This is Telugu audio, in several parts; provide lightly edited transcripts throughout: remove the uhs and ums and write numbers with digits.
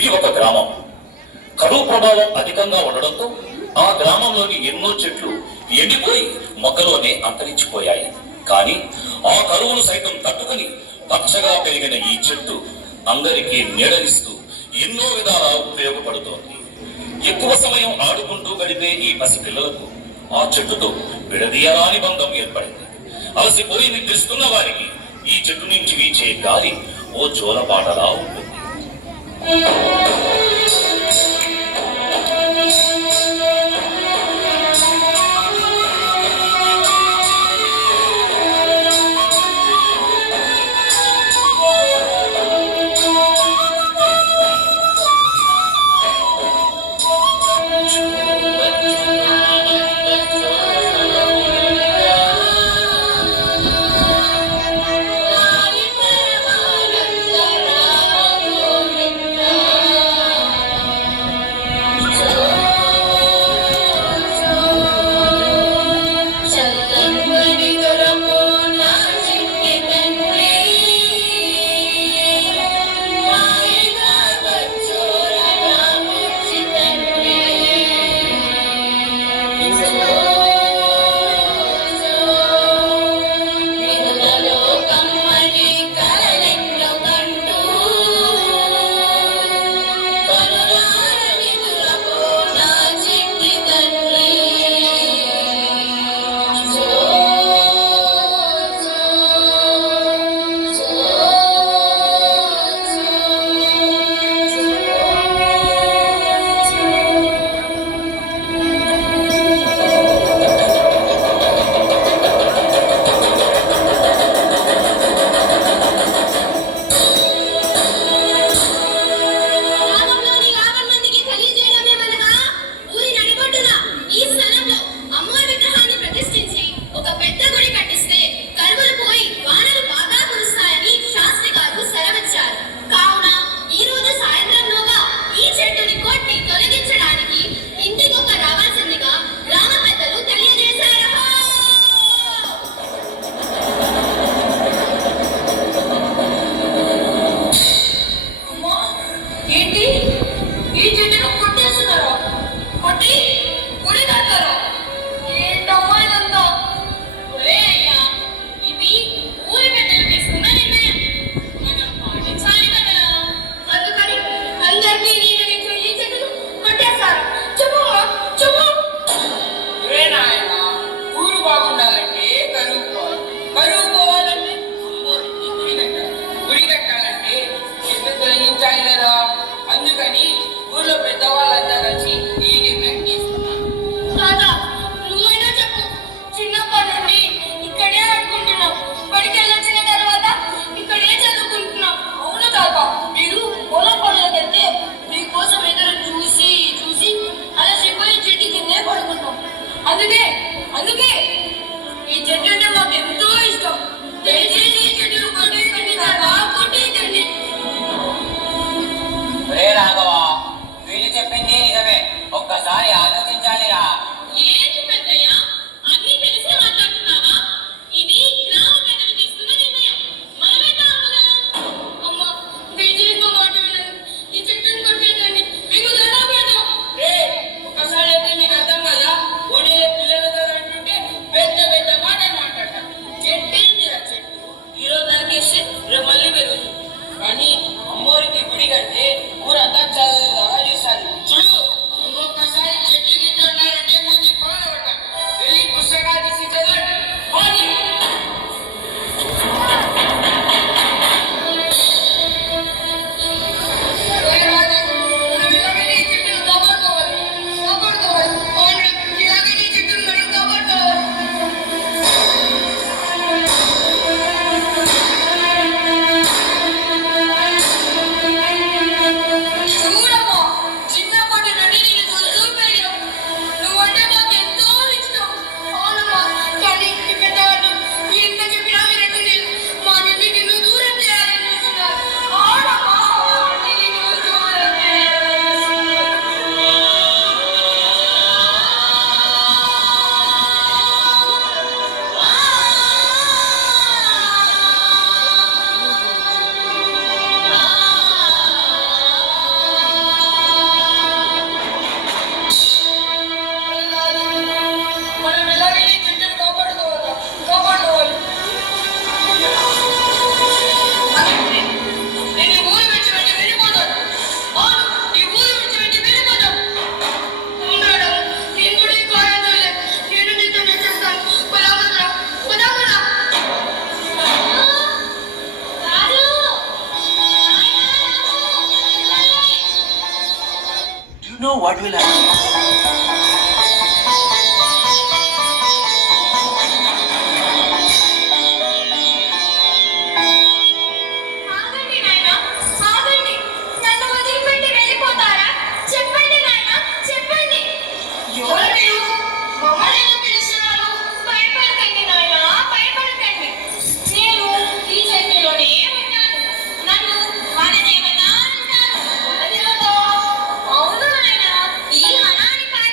ఇది ఒక గ్రామం. కరువు ప్రభావం అధికంగా ఉండడంతో ఆ గ్రామంలోని ఎన్నో చెట్లు ఎండిపోయి మొక్కలోనే అంతరించిపోయాయి. కానీ ఆ కరువును సైతం తట్టుకుని పచ్చగా పెరిగిన ఈ చెట్టు అందరికీ నీడనిస్తూ ఎన్నో విధాలా ఉపయోగపడుతోంది. ఎక్కువ సమయం ఆడుకుంటూ గడిపే ఈ పసిపిల్లలకు ఆ చెట్టుతో విడదీయరాని బంధం ఏర్పడింది. అలసిపోయి నిద్రిస్తున్న వారికి ఈ చెట్టు నుంచి వీచే గాలి ఓ జోలపాటలా ఉంటుంది. అందుకని ఊర్లో పెద్దవాళ్ళంతా కలిసి ఈ నిర్ణయం తీసుకున్నాను. నువ్వైనా చెప్పు, చిన్నప్పటి నుండి ఇక్కడే ఆడుకుంటున్నాం, బడికి వెళ్ళొచ్చిన తర్వాత ఇక్కడే చదువుకుంటున్నాం. అవును తాత, మీరు పొలం పనులకెళ్తే మీకోసం ఎదురు చూసి చూసి అలసిపోయి చెట్టు కిందే పడుకున్నాం. అందుకే ఈ చెట్టు అంటే మాకు ఎంతో ఇష్టం. దయచేసి ఈ చెట్టు కొట్టి తాత, కొట్టి know what will happen. ఆగండి నాయనా, ఆగండి. నన్ను వదిలిపెట్టి వెళ్ళిపోతారా? చెప్పండి నాయనా, చెప్పండి. ఎవరు మీరు? మమ్మల్ని ఎందుకు పిలుస్తున్నారు? భయపడకండి నాయనా, భయపడకండి. నేను ఈ చెట్టులోనే ఉంటాను. నన్ను వనదేవత అంటారు. వనదేవత? అవును నాయనా, ఈ వనానికాయ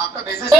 అంత మెసేజ్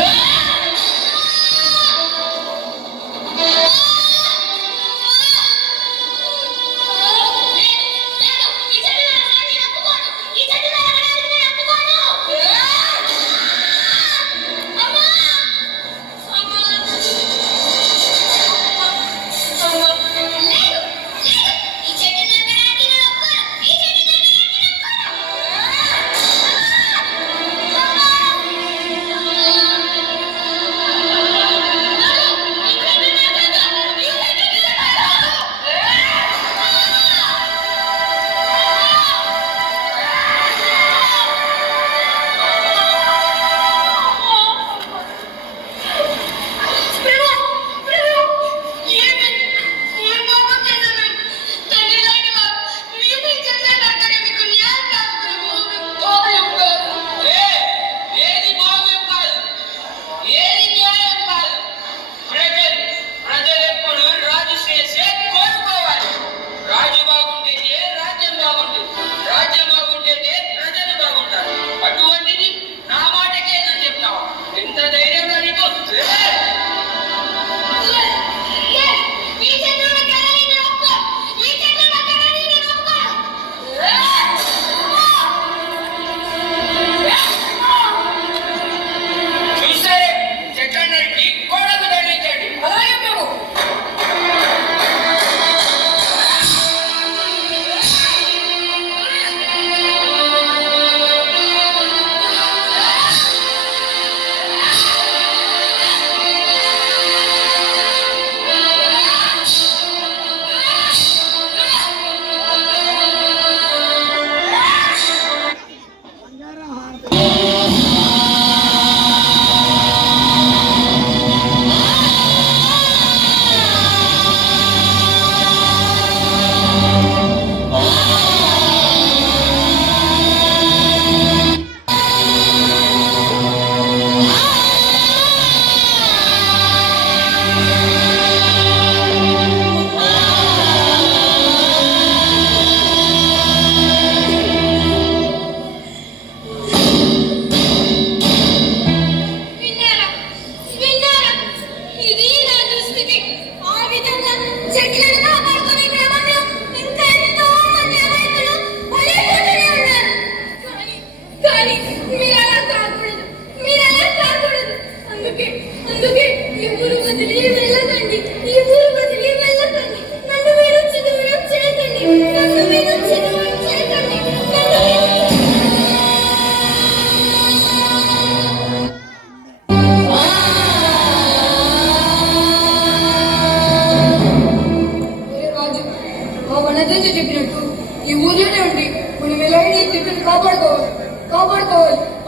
చెప్పినట్టు ఈ ఊర్లోనే ఉండి మనం ఎలాగైనా ఈ చెట్టును కాపాడుకోవాలి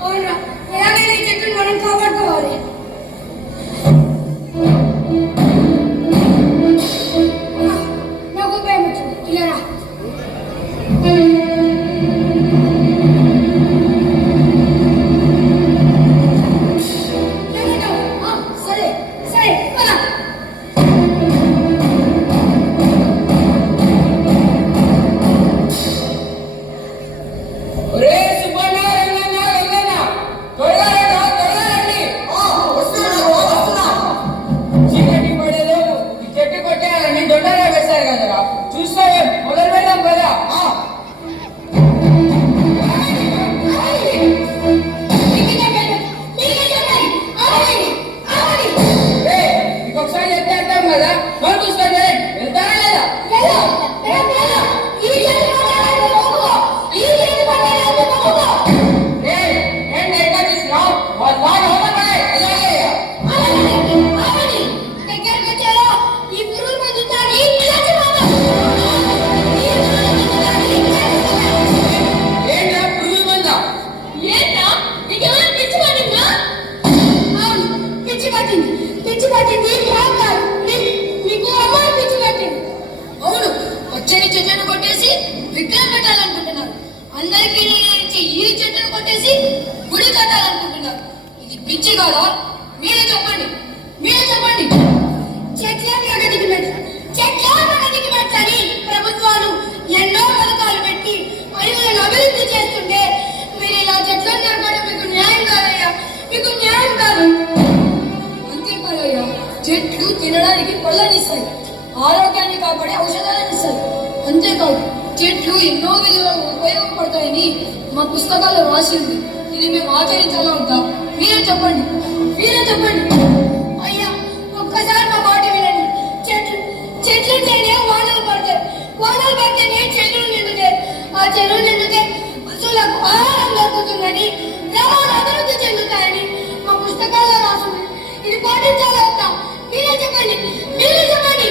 అవునా ఎలాగైనా ఈ చెట్టును మనం కాపాడుకోవాలి నాకు భయం వచ్చింది ఇలా సరే సరే పద చెట్టును కొట్టేసి విగ్రహం పెట్టాలనుకుంటున్నారు. అందరికీ ఈ చెట్టును కొట్టేసి గుడి కట్టాలనుకుంటున్నారు. ఇది పిచ్చి కాదా? మీరే చెప్పండి. చెట్ల ప్రగతికి మెచ్చని ప్రభుత్వాలు ఎన్నో పథకాలు పెట్టి అడవులను అభివృద్ధి చేస్తుంటే మీరు ఇలా చెట్లను నరకడం మీకు న్యాయం కాదయ్యా, మీకు న్యాయం కాదు. చెట్లు తినడానికి పళ్ళనిస్తాయి, ఆరోగ్యాన్ని కాపాడే ఔషధాలను ఇస్తాయి. అంతేకాదు చెట్లు ఎన్నో విధులుగా ఉపయోగపడతాయని మా పుస్తకాల్లో రాసి ఉంది. ఇది మేము ఆచరించాలా వద్దా? మీరే చెప్పండి, మీరే చెప్పండి. అయ్యా ఒక్కసారి మా మాట వినండి. చెట్లు ఉంటేనే వానలు పడతాయి, వానలు పడితేనే చెరువులు నిండుతాయి, ఆ చెరువులు నిండితే పశువులకు ఆహారం దొరుకుతుందని, గ్రామాలు అభివృద్ధి చెందుతాయని మా పుస్తకాల్లో రాసింది. ఇది పాటించాలా వద్దా? మీరే చెప్పండి, మీరే చెప్పండి.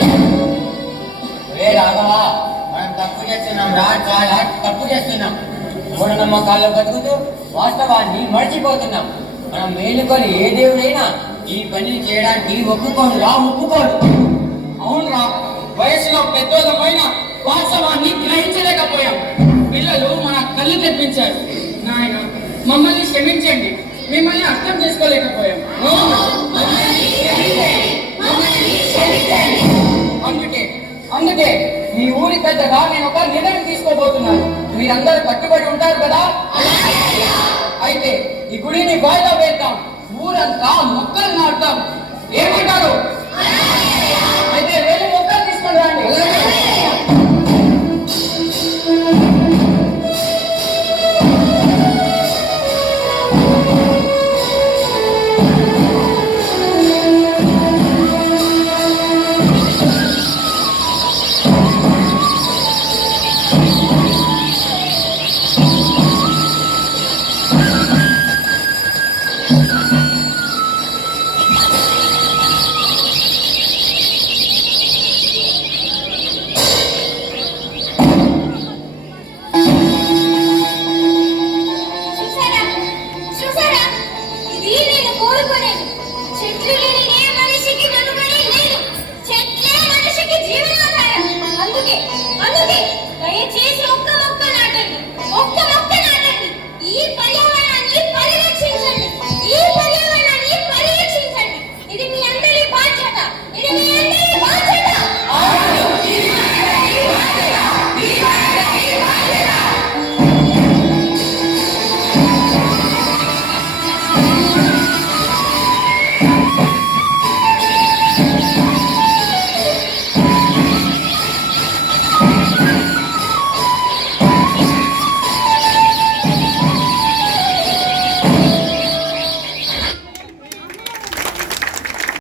రాఘవ, మనం తప్పు చేస్తున్నాం రా, చాలా తప్పు చేస్తున్నాం. మూఢనమ్మకాల్లో బతుకుతూ వాస్తవాన్ని మర్చిపోతున్నాం. మనం మేలుకొని ఏ దేవుడైనా ఈ పని చేయడానికి ఒప్పుకోను రా, ఒప్పుకోడు. అవునరా, వయసులో పెద్దోళ్ళమైన వాస్తవాన్ని గ్రహించలేకపోయాం. పిల్లలు మన కళ్ళు తెప్పించారు. నాయన మమ్మల్ని క్షమించండి, మిమ్మల్ని అర్థం చేసుకోలేకపోయాం. అందుకే మీ ఊరి పెద్దగా నేను ఒక నిర్ణయం తీసుకోబోతున్నాను. మీరందరూ కట్టుబడి ఉంటారు కదా? అయితే ఈ గుడిని వాయిదా వేద్దాం, ఊరంతా మొక్కలు నాటుదాం. ఏమంటారు? అయితే వెళ్ళి మొక్కలు తీసుకొని రండి. చూసారా, చూసారా, ఇది నేను కోరుకునేది. చెట్లు లేని